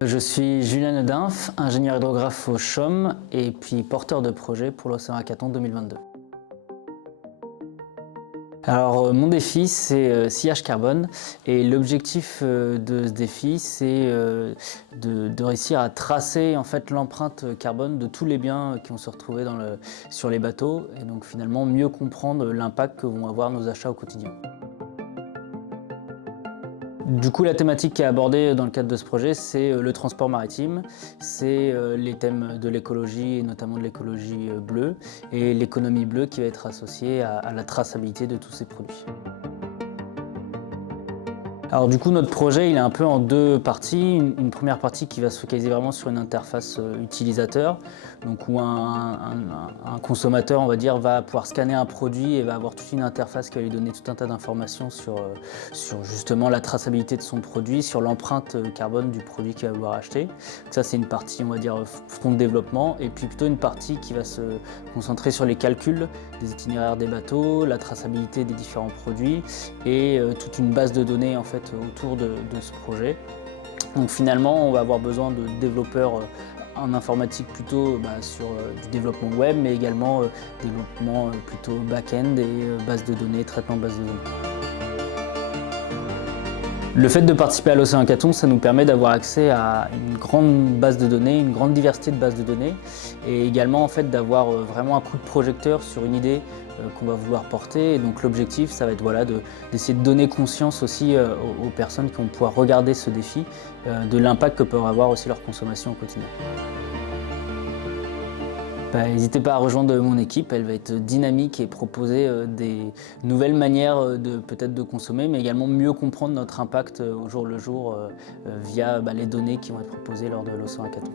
Je suis Julien Nedinf, ingénieur hydrographe au CHUM et puis porteur de projet pour l'Océan Hackathon 2022. Alors mon défi c'est sillage carbone et l'objectif de ce défi c'est de réussir à tracer en fait l'empreinte carbone de tous les biens qui vont se retrouver sur les bateaux et donc finalement mieux comprendre l'impact que vont avoir nos achats au quotidien. Du coup, la thématique qui est abordée dans le cadre de ce projet, c'est le transport maritime, c'est les thèmes de l'écologie et notamment de l'écologie bleue et l'économie bleue qui va être associée à la traçabilité de tous ces produits. Alors du coup, notre projet, il est un peu en deux parties. Une première partie qui va se focaliser vraiment sur une interface utilisateur, donc où un consommateur, on va dire, va pouvoir scanner un produit et va avoir toute une interface qui va lui donner tout un tas d'informations sur justement la traçabilité de son produit, sur l'empreinte carbone du produit qu'il va vouloir acheter. Donc ça, c'est une partie, on va dire, front de développement, et puis plutôt une partie qui va se concentrer sur les calculs des itinéraires des bateaux, la traçabilité des différents produits et toute une base de données en fait autour de ce projet. Donc finalement, on va avoir besoin de développeurs en informatique plutôt sur du développement web, mais également développement plutôt back-end et base de données, traitement de base de données. Le fait de participer à l'Océan Hackathon, ça nous permet d'avoir accès à une grande base de données, une grande diversité de bases de données et également en fait d'avoir vraiment un coup de projecteur sur une idée qu'on va vouloir porter. Et donc l'objectif, ça va être d'essayer de donner conscience aussi aux personnes qui vont pouvoir regarder ce défi de l'impact que peut avoir aussi leur consommation au quotidien. N'hésitez pas à rejoindre mon équipe, elle va être dynamique et proposer des nouvelles manières peut-être de consommer, mais également mieux comprendre notre impact au jour le jour via les données qui vont être proposées lors de l'Océan Hackathon.